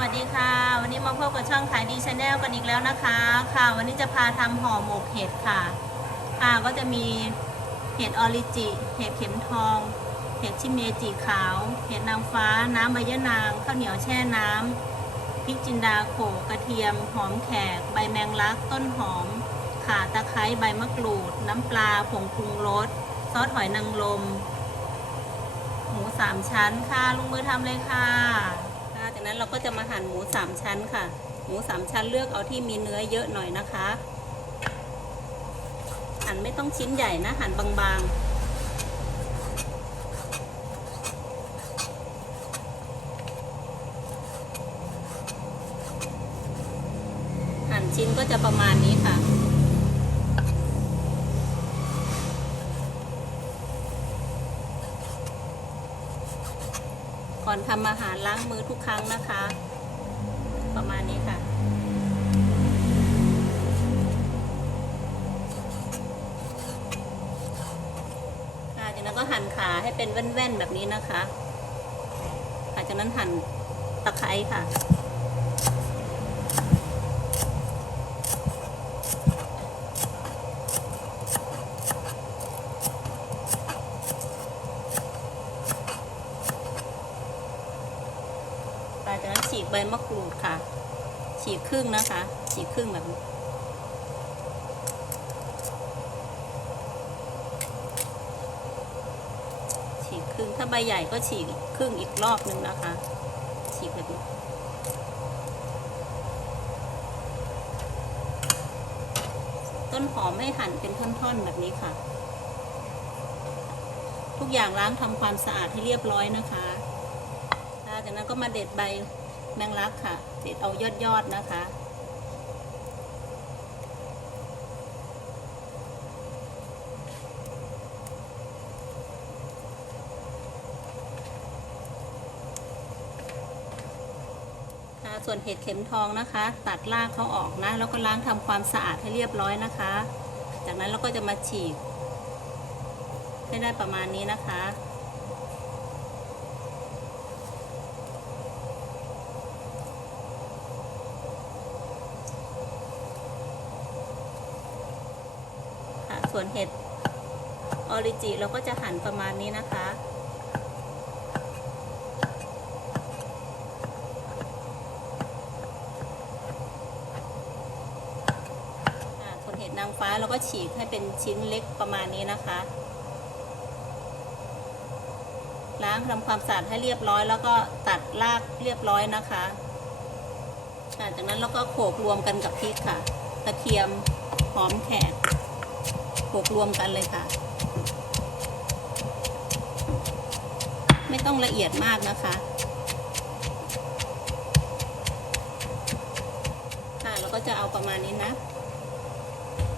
วัสดีค่ะ วันนี้มาพบกับช่องขายดีชาแนลกันอีกแล้วนะคะ ค่ะ วันนี้จะพาทำห่อหมกเห็ดค่ะ ค่ะก็จะมีเห็ดออริจิ เห็ดเข็มทอง เห็ดชิเมจิขาว เห็ดนางฟ้า น้ำใบยะนางข้าวเหนียวแช่น้ำพริกจินดาโขลกกระเทียม หอมแขก ใบแมงลักต้นหอม ข่าตะไคร้ใบมะกรูด น้ำปลาผงปรุงรสซอสหอยนางรมหมูสามชั้นค่ะลงมือทำเลยค่ะ ค่ะจากนั้นเราก็จะมาหั่นหมูสามชั้นค่ะ หมูสามชั้นเลือกเอาที่มีเนื้อเยอะหน่อยนะคะ หั่นไม่ต้องชิ้นใหญ่นะ หั่นบางๆหั่นชิ้นก็จะประมาณนี้ค่ะ ก่อน ทำอาหารล้างมือทุกครั้งนะคะ ประมาณนี้ค่ะ ค่ะจากนั้นก็หั่นขาให้เป็นแว่นๆแบบนี้นะคะค่ะจากนั้นหั่นตะไคร้ค่ะ หลังจากนั้นฉีก ใบมะกรูดค่ะ ฉีกครึ่งนะคะ ฉีกครึ่งแบบนี้ฉีกครึ่งถ้าใบใหญ่ก็ฉีกครึ่งอีกรอบนึงนะคะ ฉีกแบบนี้ต้นหอมให้หั่นเป็นท่อนๆแบบนี้ค่ะ ทุกอย่างล้างทำความสะอาดให้เรียบร้อยนะคะค่ะจากนั้นก็มาเด็ดใบ แมงลักค่ะเด็ดเอายอดยอดๆนะคะค่ะส่วนเห็ดเข็มทองนะคะ ตัดรากเขาออกนะ แล้วก็ล้างทำความสะอาดให้เรียบร้อยนะคะ จากนั้นเราก็จะมาฉีกให้ได้ประมาณนี้นะคะ ส่วนเห็ดออริจิเราก็จะหั่นประมาณนี้นะคะค่ะส่วนเห็ดนางฟ้าเราก็ฉีกให้เป็นชิ้นเล็กประมาณนี้นะคะ ล้างทำความสะอาดให้เรียบร้อยแล้วก็ตัดรากเรียบร้อยนะคะค่ะจากนั้นเราก็โขลกรวมกันกับพริกค่ะ กระเทียมหอมแขก โขลกรวมกันเลยค่ะ ไม่ต้องละเอียดมากนะคะค่ะเราก็จะเอาประมาณนี้นะ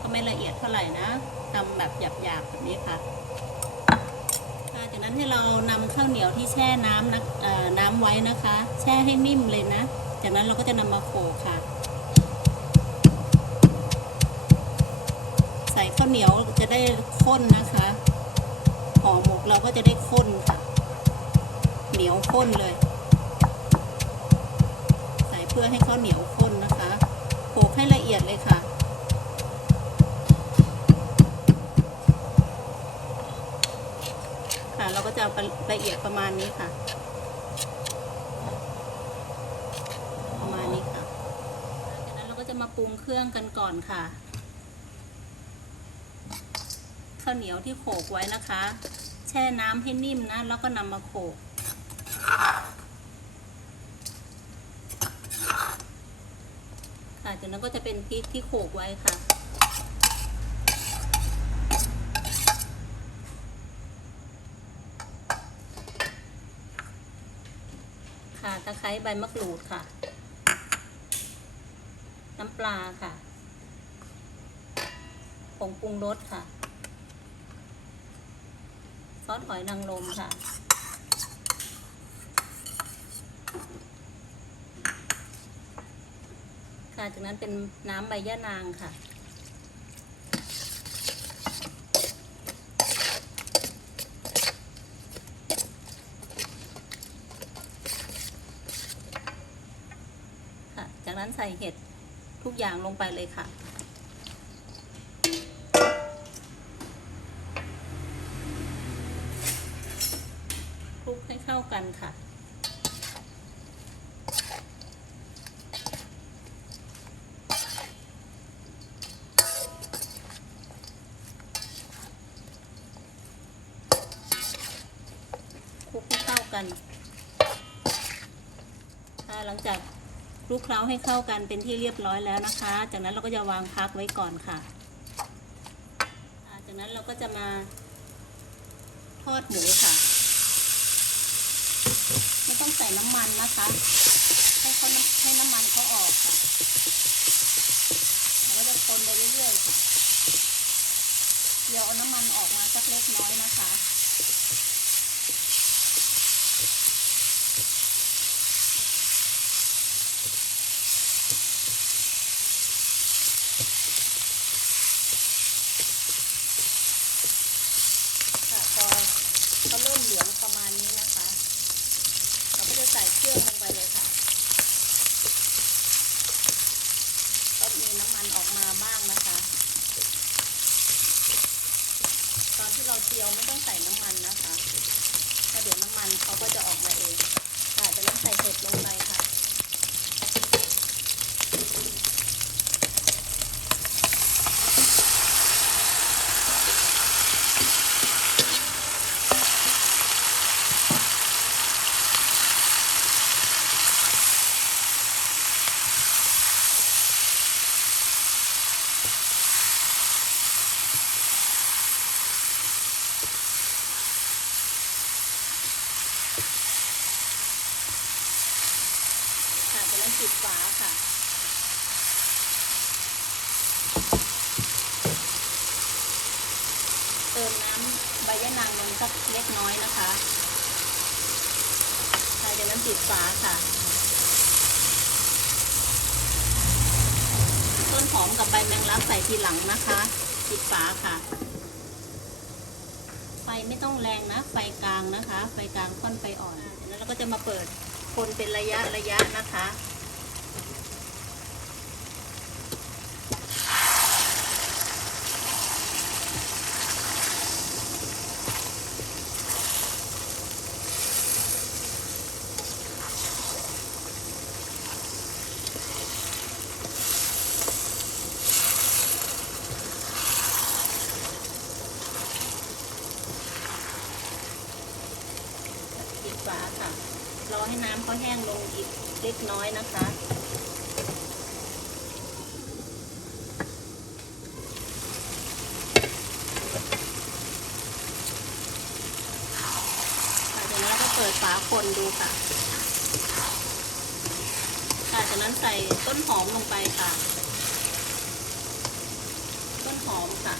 ก็ไม่ละเอียดเท่าไหร่นะทำแบบหยาบๆแบบนี้ค่ะจากนั้นให้เรานำข้าวเหนียวที่แช่น้ำนะน้ำไว้นะคะ แช่ให้นิ่มเลยนะ จากนั้นเราก็จะนำมาโขลกค่ะ ใส่ข้าว เหนียวจะได้ข้นนะคะห่อหมกเราก็จะได้ข้นค่ะ เหนียวข้นเลย ใส่เพื่อให้ข้าวเหนียวข้นนะคะโขลกให้ละเอียดเลยค่ะค่ะเราก็จะเอาละเอียดประมาณนี้ค่ะประมาณนี้ค่ะจากนั้นเราก็จะมาปรุงเครื่องกันก่อนค่ะ ข้าวเหนียวที่โขลกไว้นะคะ แช่น้ำให้นิ่มนะ แล้วก็นำมาโขลกค่ะจากนั้นก็จะเป็นพริกที่โขลกไว้ค่ะ ค่ะตะไคร้ใบมะกรูดค่ะ น้ำปลาค่ะ ผงปรุงรสค่ะ อสหอยนางรมค่ะ ค่ะ จากนั้นเป็นน้ำใบย่านางค่ะคจากนั้นใส่เห็ดทุกอย่างลงไปเลยค่ะ คลุกให้เข้ากันค่ะ คลุกให้เข้ากัน ค่ะหลังจากคลุกเคล้าให้เข้ากันเป็นที่เรียบร้อยแล้วนะคะ จากนั้นเราก็จะวางพักไว้ก่อนค่ะ จากนั้นเราก็จะมาทอดหมูค่ะ ไม่ต้องใส่น้ำมันนะคะ ให้เขาให้น้ำมันเขาออกค่ะเราก็จะคนไปเรื่อยๆค่ะเดี๋ยวเอาน้ำมันออกมาสักเล็กน้อยนะคะพอเขาเริ่มเหลืองประมาณนี้นะคะ เราก็จะใส่ เครื่องลงไปเลยค่ะก็มีน้ำมันออกมาบ้างนะคะ ตอนที่เราเจียวไม่ต้องใส่น้ำมันนะคะถ้าเดี๋ยวน้ำมันเขาก็จะออกมาเองค่ะจะเริ่มใส่เห็ดลงไปค่ะ ปิดฝาค่ะ เติมน้ำใบยะนางลงสักเล็กน้อยนะคะค่ะจากนั้นปิดฝาค่ะ ต้นหอมกับใบแมงลักใส่ทีหลังนะคะ ปิดฝาค่ะ ไฟไม่ต้องแรงนะ ไฟกลางนะคะ ไฟกลางค่อนไฟอ่อนจากนั้นเราก็จะมาเปิดคนเป็นระยะระยะนะคะ ปิดฝาค่ะ รอให้น้ำเขาแห้งลงอีกเล็กน้อยนะคะ จากนั้นก็เปิดฝาคนดูค่ะ ค่ะ จากนั้นใส่ต้นหอมลงไปค่ะ ต้นหอมค่ะ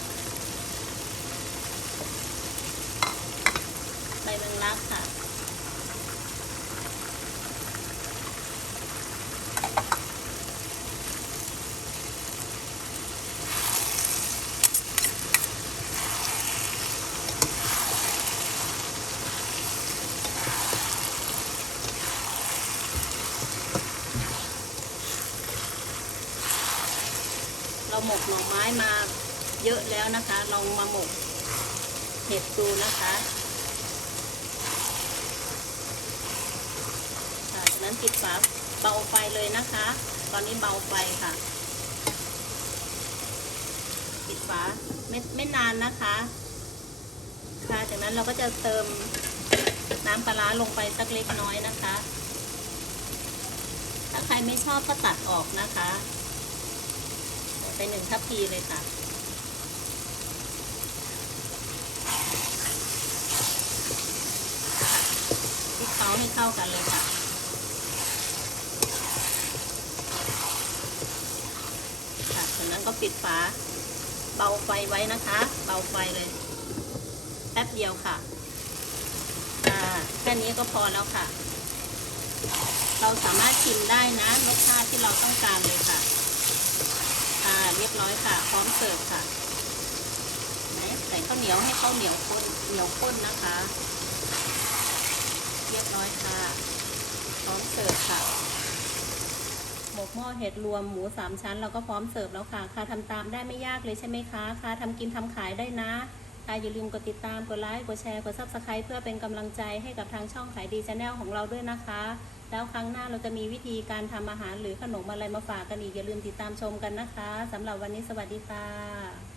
ใบแมงลักค่ะ กหน่อไม้มาเยอะแล้วนะคะ ลองมาหมกเห็ดดูนะคะจากนั้นปิดฝาเบาไฟเลยนะคะ ตอนนี้เบาไฟค่ะ ปิดฝาไม่ไม่นานนะคะ ค่ะ จากนั้นเราก็จะเติมน้ำปลาร้าลงไปสักเล็กน้อยนะคะ ถ้าใครไม่ชอบก็ตัดออกนะคะ ไปหนึ่งทัพพีเลยค่ะ คลุกเคล้าให้เข้ากันเลยค่ะค่ะจากนั้นก็ปิดฝา เบาไฟไว้นะคะ เบาไฟเลย แป๊บเดียวค่ะอ่าแค่นี้ก็พอแล้วค่ะ เราสามารถชิมได้นะ รสชาติที่เราต้องการเลยค่ะ รียบร้อยค่ะ พร้อมเสิร์ฟค่ะใส่ข้าวเหนียวให้ข้าวเหนียวข้นเหนียวข้นนะคะ เรียบร้อยค่ะ พร้อมเสิร์ฟค่ะหมกหม้อเห็ดรวมหมูสามชั้นเราก็พร้อมเสิร์ฟแล้วค่ะค่ะทำตามได้ไม่ยากเลยใช่ไหมคะค่ะทำกินทำขายได้นะค่ะอย่าลืมกดติดตาม กดไลค์ กดแชร์ กดซับสไครต์เพื่อเป็นกำลังใจให้กับทางช่องขายดีชาแนลของเราด้วยนะคะ แล้วครั้งหน้าเราจะมีวิธีการทำอาหารหรือขนมอะไรมาฝากกันอีกอย่าลืมติดตามชมกันนะคะสำหรับวันนี้สวัสดีค่ะ